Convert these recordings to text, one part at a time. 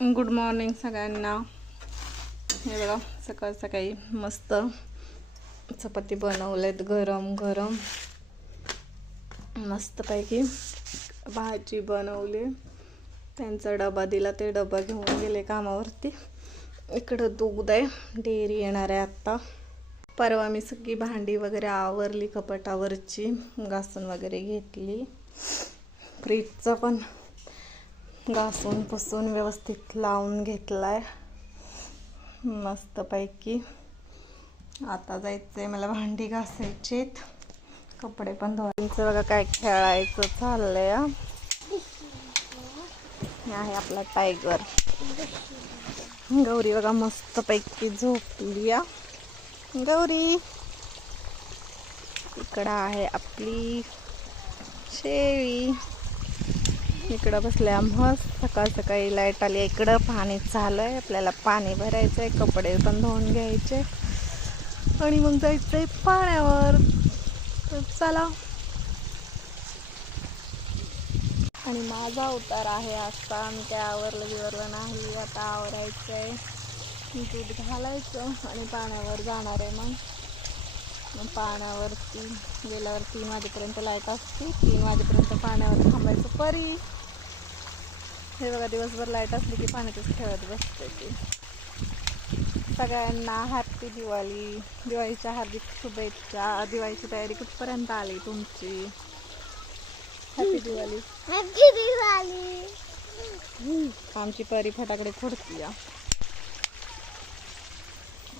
Good morning सगळ्यांना. हे बघा सकाळ सकाळी मस्त चपाती बनवलेत गरम गरम, मस्तपैकी भाजी बनवली. त्यांचा डबा दिला, ते डबा घेऊन गेले कामावरती. इकडं दूध आहे, डेअरी येणार आहे आत्ता. परवा मी सगळी भांडी वगैरे आवरली, कपाटावरची घासून वगैरे घेतली. फ्रीजचं पण घासून पुसून व्यवस्थित लावून घेतलाय मस्तपैकी. आता जायचंय मला, भांडी घासायचेत, कपडे पण धुवायचं. बघा काय खेळायचं चाललंय. हे आहे आपला टायगर. गौरी बघा मस्तपैकी झोपली. गौरी इकडं आहे आपली शेळी, इकडं बसल्या मस्त. सकाळ सकाळी लाईट आली. इकडं पाणी चालू आहे, आपल्याला पाणी भरायचं आहे, कपडे पण धुवून घ्यायचे आणि मग जायचंय पाण्यावर. तर चला. आणि माझा अवतार आहे असा, मी काय आवरलं नाही. आता आवरायचं आहे, दूध घालायचं आणि पाण्यावर जाणार आहे. मग पाण्यावरती गेल्यावर 3 वाजेपर्यंत लाईट असते. 3 वाजेपर्यंत पाण्यावर थांबायचं परी. हे बघा दिवसभर लाईट असली की पाण्यातच खेळत बसते ती. सगळ्यांना हॅपी दिवाळी. दिवाळीच्या हार्दिक शुभेच्छा. दिवाळीची तयारी कुठपर्यंत आली तुमची? हॅपी दिवाळी. हॅपी दिवाळी. आमची परी फटाकडे फोडती.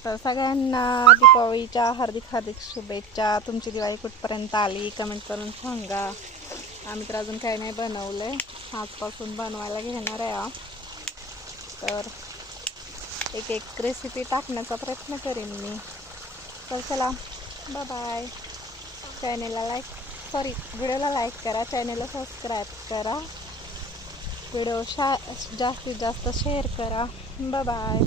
तर सगळ्यांना दीपावलीच्या हार्दिक शुभेच्छा. तुमची दिवाळी कुठपर्यंत आली कमेंट करून सांगा. आम्ही तर अजून काही नाही बनवलंय, आजपासून बनवायला घेणार आहे. तर एक रेसिपी टाकण्याचा प्रयत्न करेन मी. तर चला, बाय बाय. व्हिडिओला लाईक करा, चॅनेलला सबस्क्राईब करा, व्हिडिओ जास्तीत जास्त शेअर करा. Bye bye.